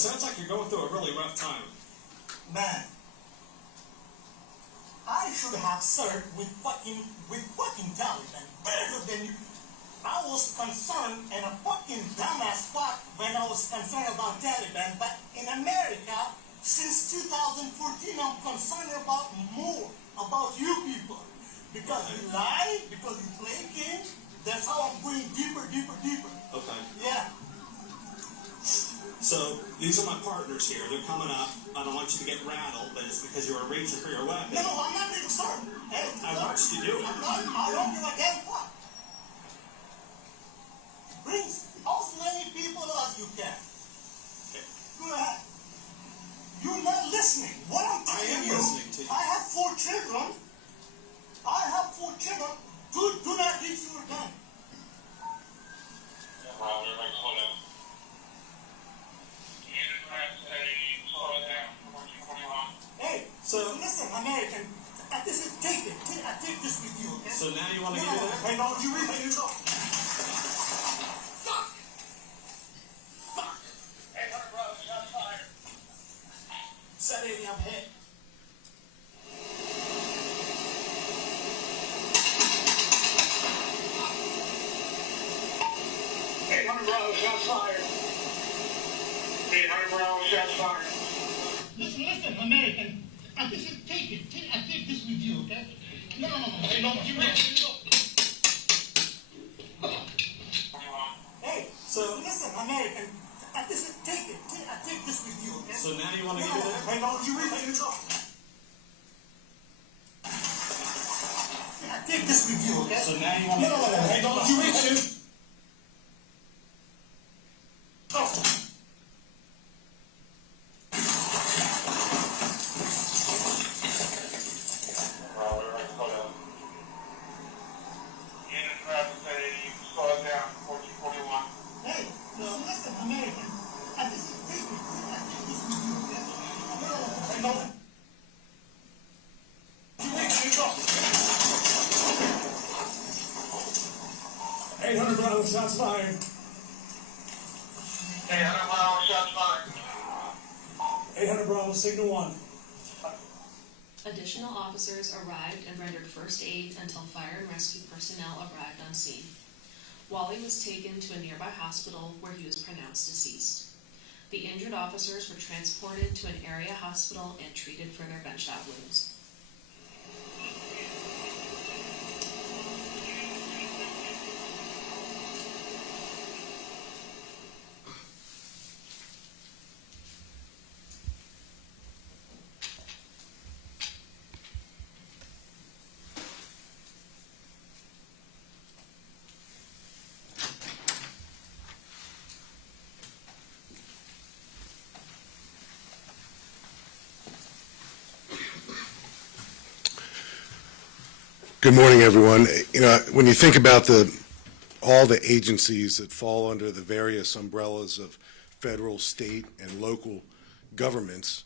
sounds like you're going through a really rough time. Man, I should have served with fucking Taliban better than you. I was concerned in a fucking dumbass spot when I was concerned about Taliban, but in America, since 2014, I'm concerned about more about you people. Because you lie, because you play games, that's how I'm going deeper. Okay. Yeah. So, these are my partners here. They're coming up. I don't want you to get rattled, but it's because you were reaching for your weapon. No, I'm not ready to serve. Hey, I watched you do it. I don't give a damn fuck. Bring as many people as you can. Okay. Go ahead. You're not listening. What I'm telling you, listening to you. I have 4 children. Do not reach your gun. Hey, So listen, American, take it. I take this with you, okay? So now you want to get in there? Hey, no, you ready to go? Fuck! Hey, bro, shot fired. Set it, I'm hit. Shots fired. 800 rounds, shots fired. Listen, American. Take it. I take this with you, okay? No. Hey, no, you ready to go? Hey, So listen, American. Take it. I take this with you, okay? So now you want to get in there? Hey, no, you ready to go? I take this with you, okay? So now you want to get in there? Hey, no, you ready to? Shots fired. 800 Bravo, shots fired. 800 Bravo, signal 1. Additional officers arrived and rendered first aid until fire and rescue personnel arrived on scene. Wally was taken to a nearby hospital where he was pronounced deceased. The injured officers were transported to an area hospital and treated for their gunshot wounds. Good morning, everyone. You know, when you think about all the agencies that fall under the various umbrellas of federal, state, and local governments,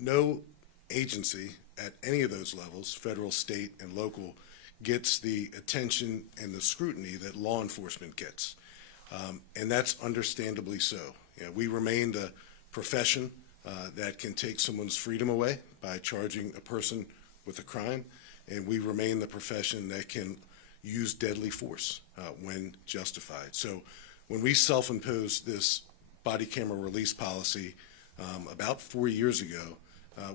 no agency at any of those levels, federal, state, and local, gets the attention and the scrutiny that law enforcement gets. And that's understandably so. You know, we remain the profession that can take someone's freedom away by charging a person with a crime, and we remain the profession that can use deadly force when justified. So when we self-imposed this body camera release policy about 4 years ago,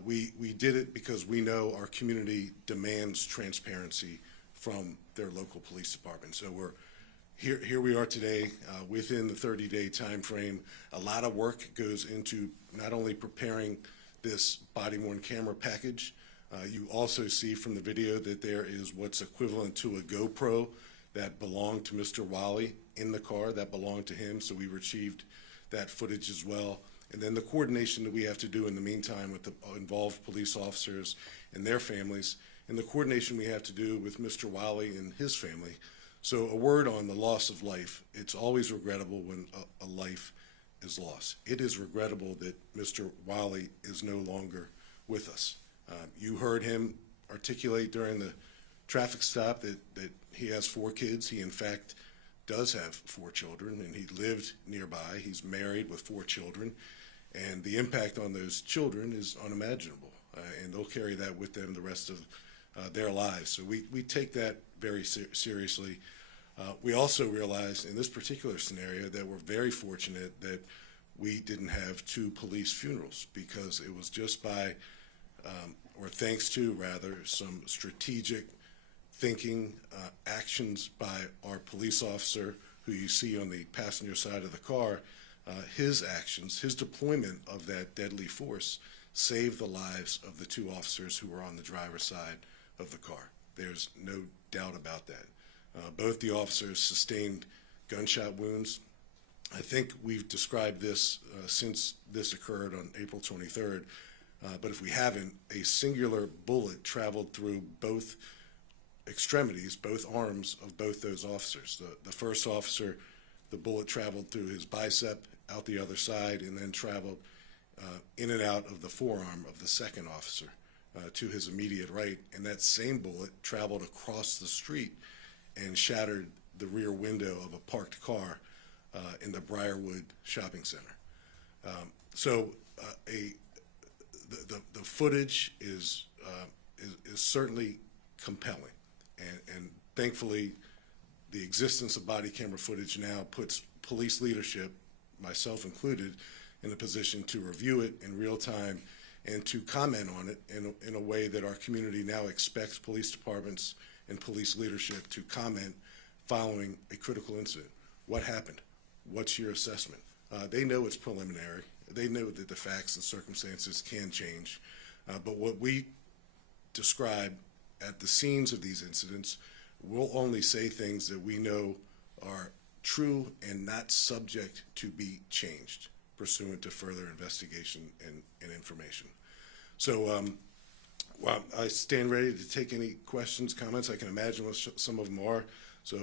we did it because we know our community demands transparency from their local police department. So here we are today within the 30-day time frame. A lot of work goes into not only preparing this body-worn camera package. You also see from the video that there is what's equivalent to a GoPro that belonged to Mr. Wally in the car, that belonged to him, so we retrieved that footage as well. And then the coordination that we have to do in the meantime with the involved police officers and their families, and the coordination we have to do with Mr. Wally and his family. So a word on the loss of life. It's always regrettable when a life is lost. It is regrettable that Mr. Wally is no longer with us. You heard him articulate during the traffic stop that he has 4 kids. He, in fact, does have 4 children, and he lived nearby. He's married with 4 children. And the impact on those children is unimaginable, and they'll carry that with them the rest of their lives. So we take that very seriously. We also realize in this particular scenario that we're very fortunate that we didn't have 2 police funerals, because it was just by, or thanks to rather, some strategic thinking, actions by our police officer who you see on the passenger side of the car. His actions, his deployment of that deadly force saved the lives of the 2 officers who were on the driver's side of the car. There's no doubt about that. Both the officers sustained gunshot wounds. I think we've described this since this occurred on April 23rd, but if we haven't, a singular bullet traveled through both extremities, both arms of both those officers. The first officer, the bullet traveled through his bicep, out the other side, and then traveled in and out of the forearm of the second officer to his immediate right. And that same bullet traveled across the street and shattered the rear window of a parked car in the Briarwood shopping center. The footage is certainly compelling, and thankfully the existence of body camera footage now puts police leadership, myself included, in a position to review it in real time and to comment on it in a way that our community now expects police departments and police leadership to comment following a critical incident. What happened? What's your assessment? They know it's preliminary. They know that the facts and circumstances can change. But what we describe at the scenes of these incidents, we'll only say things that we know are true and not subject to be changed pursuant to further investigation and information. So well, I stand ready to take any questions, comments. I can imagine what some of them are. So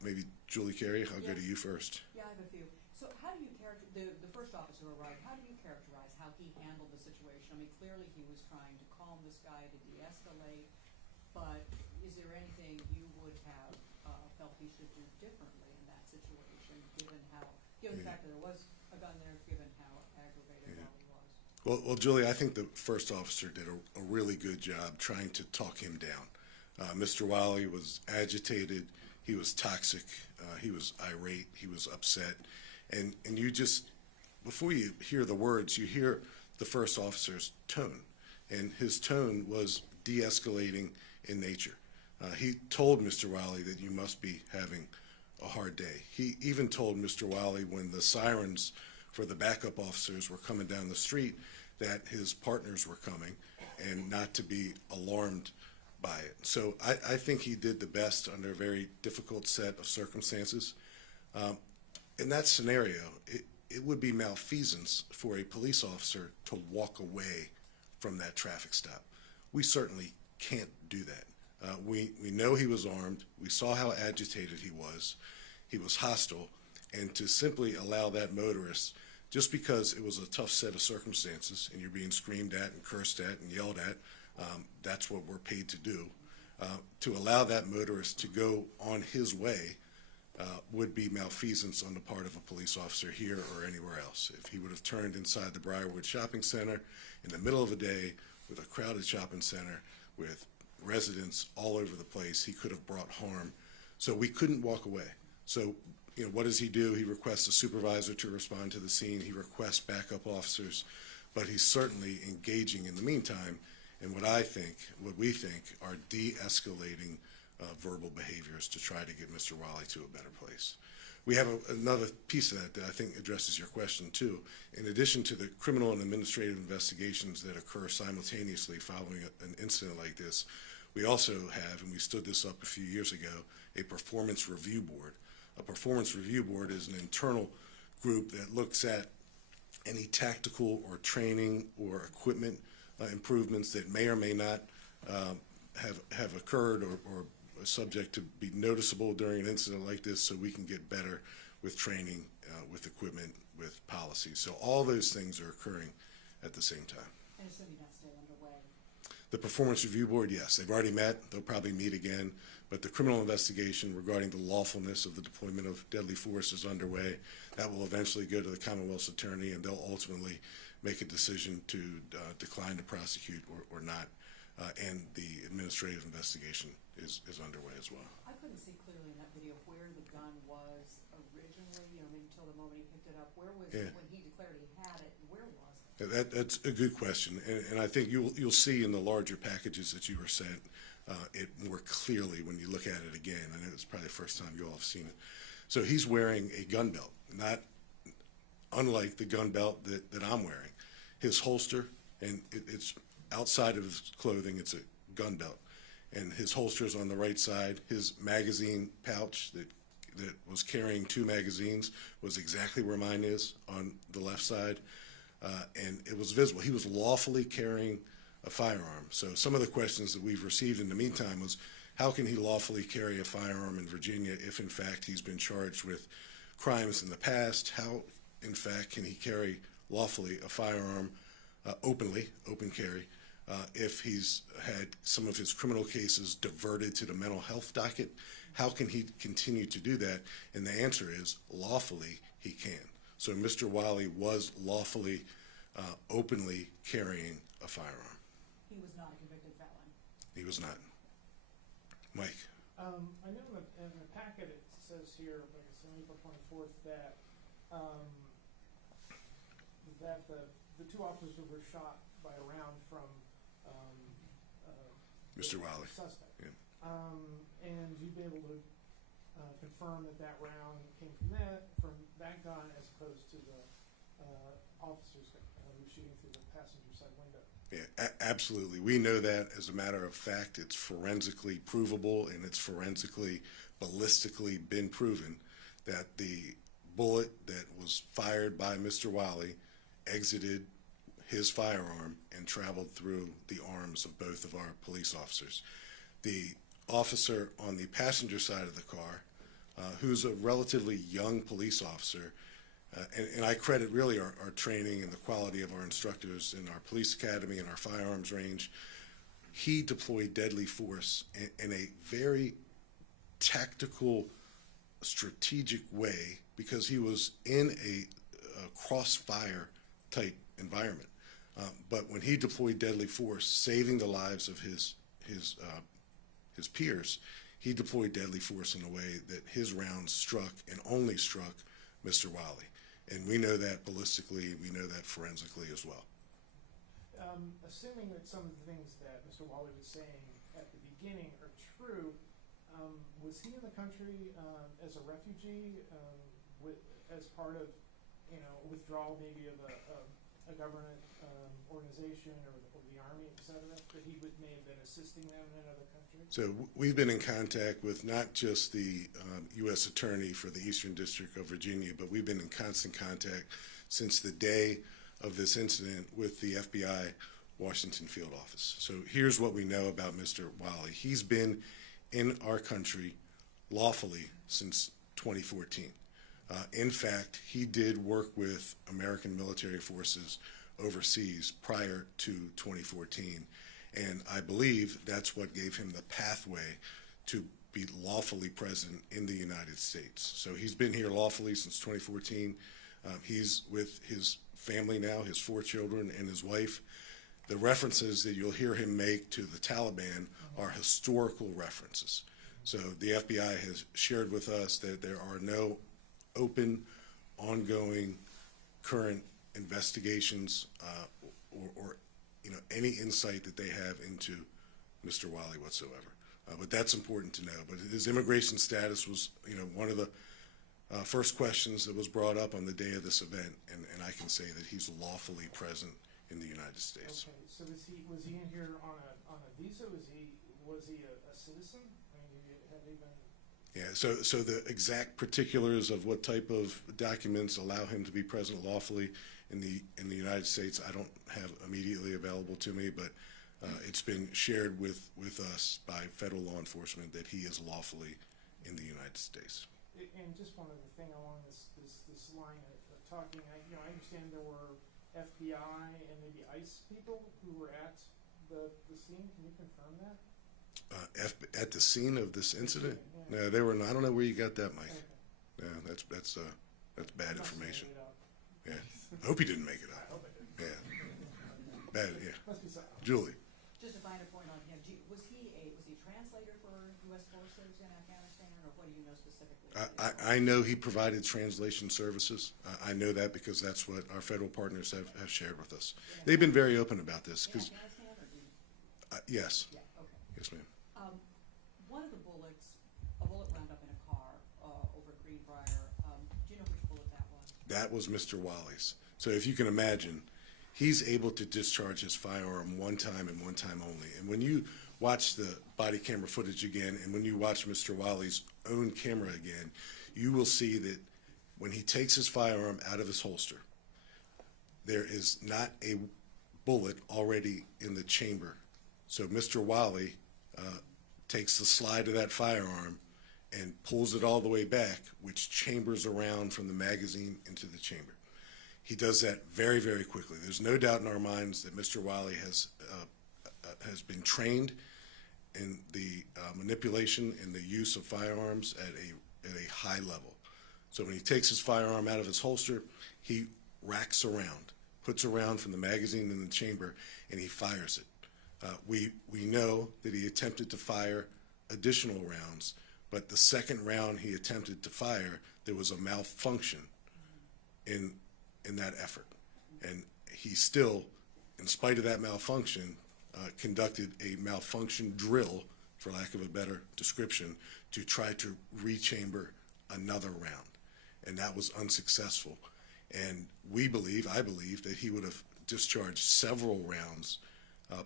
maybe Julie Carey, I'll go to you first. Yeah, I have a few. So how do you characterize, the first officer arrived, how do you characterize how he handled the situation? I mean, clearly he was trying to calm this guy, to de-escalate, but is there anything you would have felt he should do differently in that situation, given the fact that there was a gun there, given how aggravated Wally was? Well, Julie, I think the first officer did a really good job trying to talk him down. Mr. Wally was agitated, he was toxic, he was irate, he was upset, and you just, before you hear the words, you hear the first officer's tone, and his tone was de-escalating in nature. He told Mr. Wally that you must be having a hard day. He even told Mr. Wally when the sirens for the backup officers were coming down the street that his partners were coming and not to be alarmed by it. So I think he did the best under a very difficult set of circumstances. In that scenario, it would be malfeasance for a police officer to walk away from that traffic stop. We certainly can't do that. We know he was armed. We saw how agitated he was. He was hostile. And to simply allow that motorist, just because it was a tough set of circumstances and you're being screamed at and cursed at and yelled at, that's what we're paid to do. To allow that motorist to go on his way would be malfeasance on the part of a police officer here or anywhere else. If he would have turned inside the Briarwood Shopping Center in the middle of the day with a crowded shopping center with residents all over the place, he could have brought harm. So we couldn't walk away. So, what does he do? He requests a supervisor to respond to the scene. He requests backup officers, but he's certainly engaging in the meantime in what we think are de-escalating verbal behaviors to try to get Mr. Wally to a better place. We have another piece of that I think addresses your question too. In addition to the criminal and administrative investigations that occur simultaneously following an incident like this, we also have, and we stood this up a few years ago, a performance review board. A performance review board is an internal group that looks at any tactical or training or equipment improvements that may or may not have occurred or are subject to be noticeable during an incident like this, so we can get better with training, with equipment, with policy. So all those things are occurring at the same time. And assuming that's still underway. The Performance Review Board, yes, they've already met. They'll probably meet again. But the criminal investigation regarding the lawfulness of the deployment of deadly force is underway. That will eventually go to the Commonwealth's attorney, and they'll ultimately make a decision to decline to prosecute or not. And the administrative investigation is underway as well. I couldn't see clearly in that video where the gun was originally, maybe until the moment he picked it up. Where was it when he declared he had it? Where was it? That's a good question, and I think you'll see in the larger packages that you were sent it more clearly when you look at it again. I know it's probably the first time you all have seen it. So he's wearing a gun belt, not unlike the gun belt that I'm wearing. His holster, and it's outside of his clothing, it's a gun belt, and his holster is on the right side. His magazine pouch that was carrying 2 magazines was exactly where mine is, on the left side. And it was visible. He was lawfully carrying a firearm. So some of the questions that we've received in the meantime was, how can he lawfully carry a firearm in Virginia if in fact he's been charged with crimes in the past? How in fact can he carry lawfully a firearm openly, open carry, if he's had some of his criminal cases diverted to the mental health docket? How can he continue to do that? And the answer is, lawfully he can. So Mr. Wiley was lawfully, openly carrying a firearm. He was not a convicted felon. He was not. Mike? I know in the packet it says here, like it's on April 24th, that the 2 officers were shot by a round from Mr. Wiley. Suspect. Yeah. And you'd be able to confirm that round came from that gun as opposed to the officers who were shooting through the passenger side window. Yeah, absolutely. We know that. As a matter of fact, it's forensically provable, and it's forensically, ballistically been proven that the bullet that was fired by Mr. Wiley exited his firearm and traveled through the arms of both of our police officers. The officer on the passenger side of the car, who's a relatively young police officer, and I credit really our training and the quality of our instructors in our police academy and our firearms range. He deployed deadly force in a very tactical, strategic way because he was in a crossfire type environment. But when he deployed deadly force, saving the lives of his peers, he deployed deadly force in a way that his rounds struck and only struck Mr. Wiley. And we know that ballistically, we know that forensically as well. Assuming that some of the things that Mr. Wiley was saying at the beginning are true, was he in the country as a refugee, as part of, withdrawal maybe of a government organization or the army, et cetera, that he may have been assisting them in another country? So we've been in contact with not just the U.S. Attorney for the Eastern District of Virginia, but we've been in constant contact since the day of this incident with the FBI Washington field office. So here's what we know about Mr. Wiley. He's been in our country lawfully since 2014. In fact, he did work with American military forces overseas prior to 2014, and I believe that's what gave him the pathway to be lawfully present in the United States. So he's been here lawfully since 2014. He's with his family now, his 4 children and his wife. The references that you'll hear him make to the Taliban are historical references. So the FBI has shared with us that there are no open, ongoing, current investigations or any insight that they have into Mr. Wiley whatsoever. But that's important to know. But his immigration status was, one of the first questions that was brought up on the day of this event, and I can say that he's lawfully present in the United States. Okay, so was he in here on a visa? Was he a citizen? I mean, have they been? Yeah, so the exact particulars of what type of documents allow him to be present lawfully in the United States, I don't have immediately available to me, but it's been shared with us by federal law enforcement that he is lawfully in the United States. And just one other thing along this line of talking, I understand there were FBI and maybe ICE people who were at the scene? Can you confirm that? At the scene of this incident? Yeah. No, they were not. I don't know where you got that, Mike. Okay. No, that's bad Must have information. made it up. Yeah. I hope he didn't make it I up. hope I didn't. Yeah. Bad, yeah. Must be something. Julie. Just a finer point on him, was he a translator for U.S. forces in Afghanistan, or what do you know specifically? I know he provided translation services. I know that because that's what our federal partners have shared with us. They've been very open about this. In 'Cause, Afghanistan, or do you? yes. Yeah, okay. Yes, ma'am. One of the bullets, a bullet wound up in a car over at Greenbrier. Do you know which bullet that was? That was Mr. Wally's. So if you can imagine, he's able to discharge his firearm one time and one time only. And when you watch the body camera footage again, and when you watch Mr. Wally's own camera again, you will see that when he takes his firearm out of his holster, there is not a bullet already in the chamber. So Mr. Wally takes the slide of that firearm and pulls it all the way back, which chambers around from the magazine into the chamber. He does that very, very quickly. There's no doubt in our minds that Mr. Wally has been trained in the manipulation and the use of firearms at a high level. So when he takes his firearm out of his holster, he racks around, puts around from the magazine in the chamber, and he fires it. We know that he attempted to fire additional rounds, but the second round he attempted to fire, there was a malfunction in that effort. And he still, in spite of that malfunction, conducted a malfunction drill, for lack of a better description, to try to rechamber another round. And that was unsuccessful. And I believe that he would have discharged several rounds,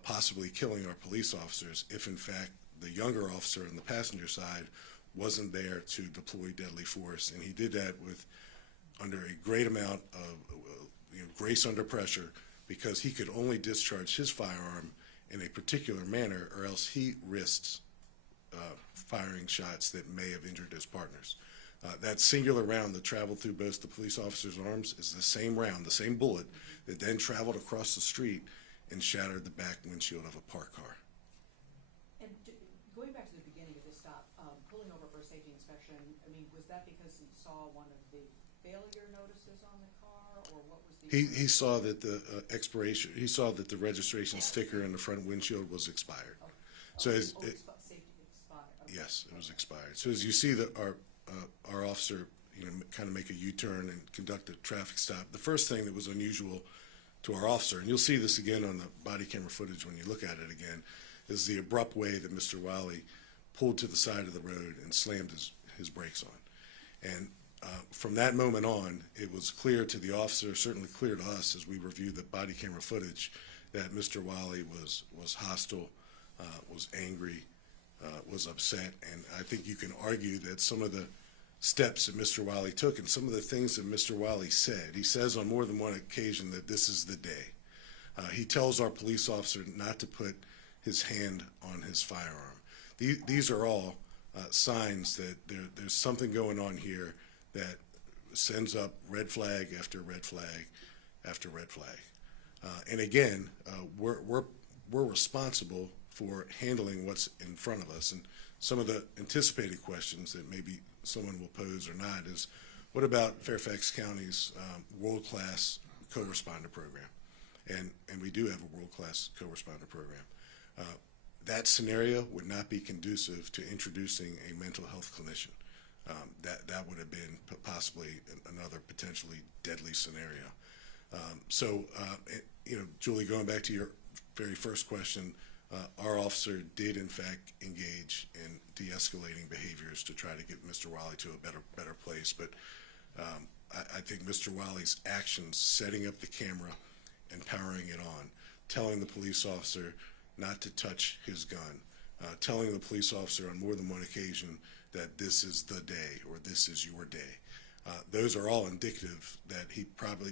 possibly killing our police officers, if in fact the younger officer on the passenger side wasn't there to deploy deadly force. And he did that under a great amount of grace under pressure, because he could only discharge his firearm in a particular manner, or else he risks firing shots that may have injured his partners. That singular round that traveled through both the police officers' arms is the same round, the same bullet, that then traveled across the street and shattered the back windshield of a parked car. And going back to the beginning of this stop, pulling over for a safety inspection, I mean, was that because he saw one of the failure notices on the car, or what was the? He saw that the he saw that the registration sticker in the front windshield was expired. Okay. So Safety expired. Okay. yes, it was expired. So as you see that our officer, kind of make a U-turn and conduct a traffic stop, the first thing that was unusual to our officer, and you'll see this again on the body camera footage when you look at it again, is the abrupt way that Mr. Wiley pulled to the side of the road and slammed his brakes on. And from that moment on, it was clear to the officer, certainly clear to us as we reviewed the body camera footage, that Mr. Wiley was hostile, was angry, was upset. And I think you can argue that some of the steps that Mr. Wiley took and some of the things that Mr. Wiley said, he says on more than one occasion that this is the day. He tells our police officer not to put his hand on his firearm. These are all signs that there's something going on here that sends up red flag after red flag after red flag. And again, we're responsible for handling what's in front of us. And some of the anticipated questions that maybe someone will pose or not is, what about Fairfax County's world-class co-responder program? And we do have a world-class co-responder program. That scenario would not be conducive to introducing a mental health clinician. That would have been possibly another potentially deadly scenario. Julie, going back to your very first question, our officer did in fact engage in de-escalating behaviors to try to get Mr. Wiley to a better place. But I think Mr. Wiley's actions, setting up the camera and powering it on, telling the police officer not to touch his gun, telling the police officer on more than one occasion that this is the day or this is your day. Those are all indicative that he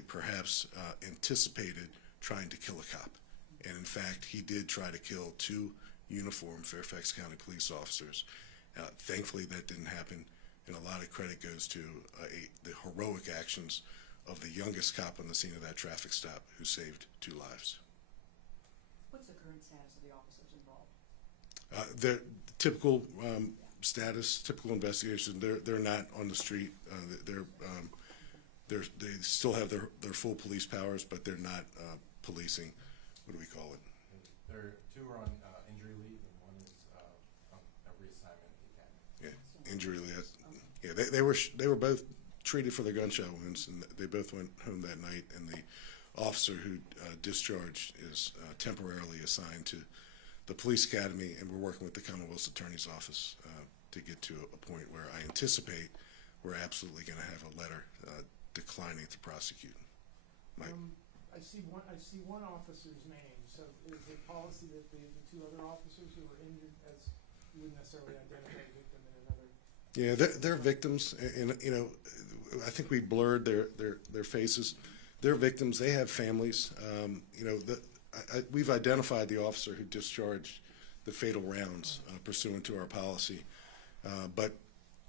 perhaps anticipated trying to kill a cop. And in fact, he did try to kill 2 uniformed Fairfax County police officers. Thankfully, that didn't happen, and a lot of credit goes to the heroic actions of the youngest cop on the scene of that traffic stop, who saved 2 lives. What's the current status of the involved? They're typical status, typical investigation. They're not on the street. They still have their full police powers, but they're not policing. What do we call it? Two are on injury leave, and one is on a reassignment at the academy. Yeah, injury leave. Yeah, they were both treated for their gunshot wounds, and they both went home that night. And the officer who discharged is temporarily assigned to the police academy, and we're working with the Commonwealth Attorney's Office to get to a point where I anticipate we're absolutely going to have a letter declining to prosecute. I see one officer's name. So is it policy that the two other officers who were injured, as you wouldn't necessarily identify a victim in another? Yeah, they're victims, and you know, I think we blurred their faces. They're victims. They have families. You know, we've identified the officer who discharged the fatal rounds pursuant to our policy, but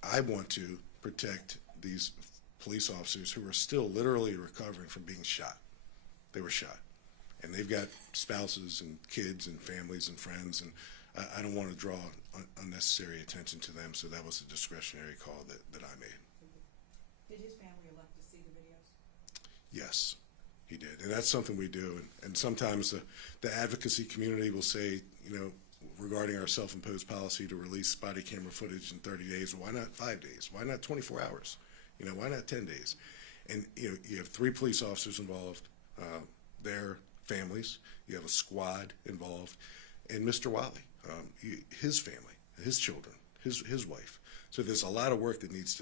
I want to protect these police officers who are still literally recovering from being shot. They were shot, and they've got spouses and kids and families and friends, and I don't want to draw unnecessary attention to them, so that was a discretionary call that I made. Did his family elect to see the videos? Yes, he did, and that's something we do, and sometimes the advocacy community will say, you know, regarding our self-imposed policy to release body camera footage in 30 days, well, why not 5 days? Why not 24 hours? You know, why not 10 days? And, you know, you have 3 police officers involved, their families, you have a squad involved, and Mr. Wiley, his family, his children, his wife. So there's a lot of work that needs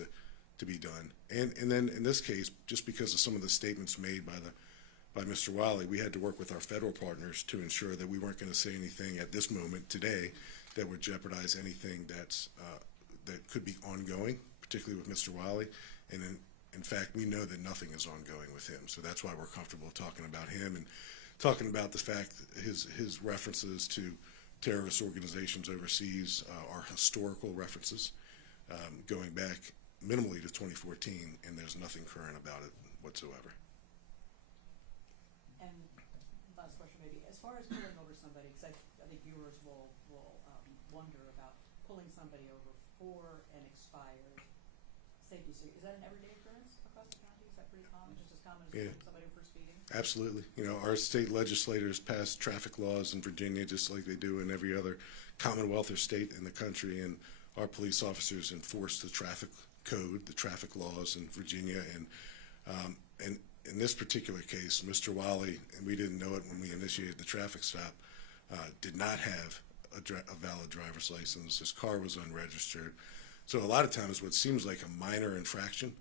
to be done. And then in this case, just because of some of the statements made by Mr. Wiley, we had to work with our federal partners to ensure that we weren't going to say anything at this moment today that would jeopardize anything that could be ongoing, particularly with Mr. Wiley. And in fact, we know that nothing is ongoing with him. So that's why we're comfortable talking about him and talking about the fact that his references to terrorist organizations overseas are historical references going back minimally to 2014, and there's nothing current about it whatsoever. And last question maybe, as far as pulling over somebody, because I think viewers will wonder about pulling somebody over for an expired safety suit. Is that an everyday occurrence across the county? Is that pretty common, just as common as pulling somebody over for speeding? Absolutely. You know, our state legislators pass traffic laws in Virginia just like they do in every other commonwealth or state in the country, and our police officers enforce the traffic code, the traffic laws in Virginia. And in this particular case, Mr. Wiley, and we didn't know it when we initiated the traffic stop, did not have a valid driver's license. His car was unregistered. So a lot of times what seems like a minor infraction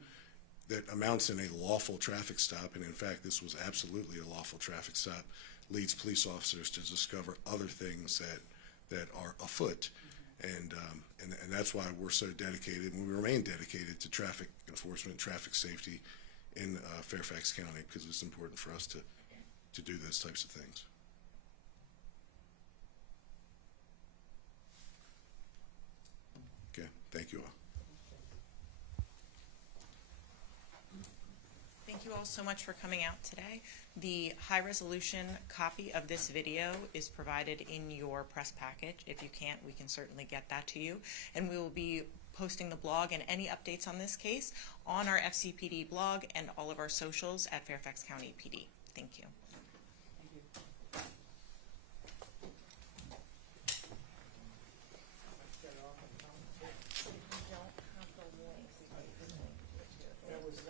that amounts in a lawful traffic stop, and in fact this was absolutely a lawful traffic stop, leads police officers to discover other things that are afoot. And that's why we're so dedicated, and we remain dedicated to traffic enforcement, traffic safety in Fairfax County, because it's important for us to do those types of things. Okay, thank you all. Thank you all so much for coming out today. The high-resolution copy of this video is provided in your press package. If you can't, we can certainly get that to you. And we will be posting the blog and any updates on this case on our FCPD blog and all of our socials at Fairfax County PD. Thank you. Thank you. That was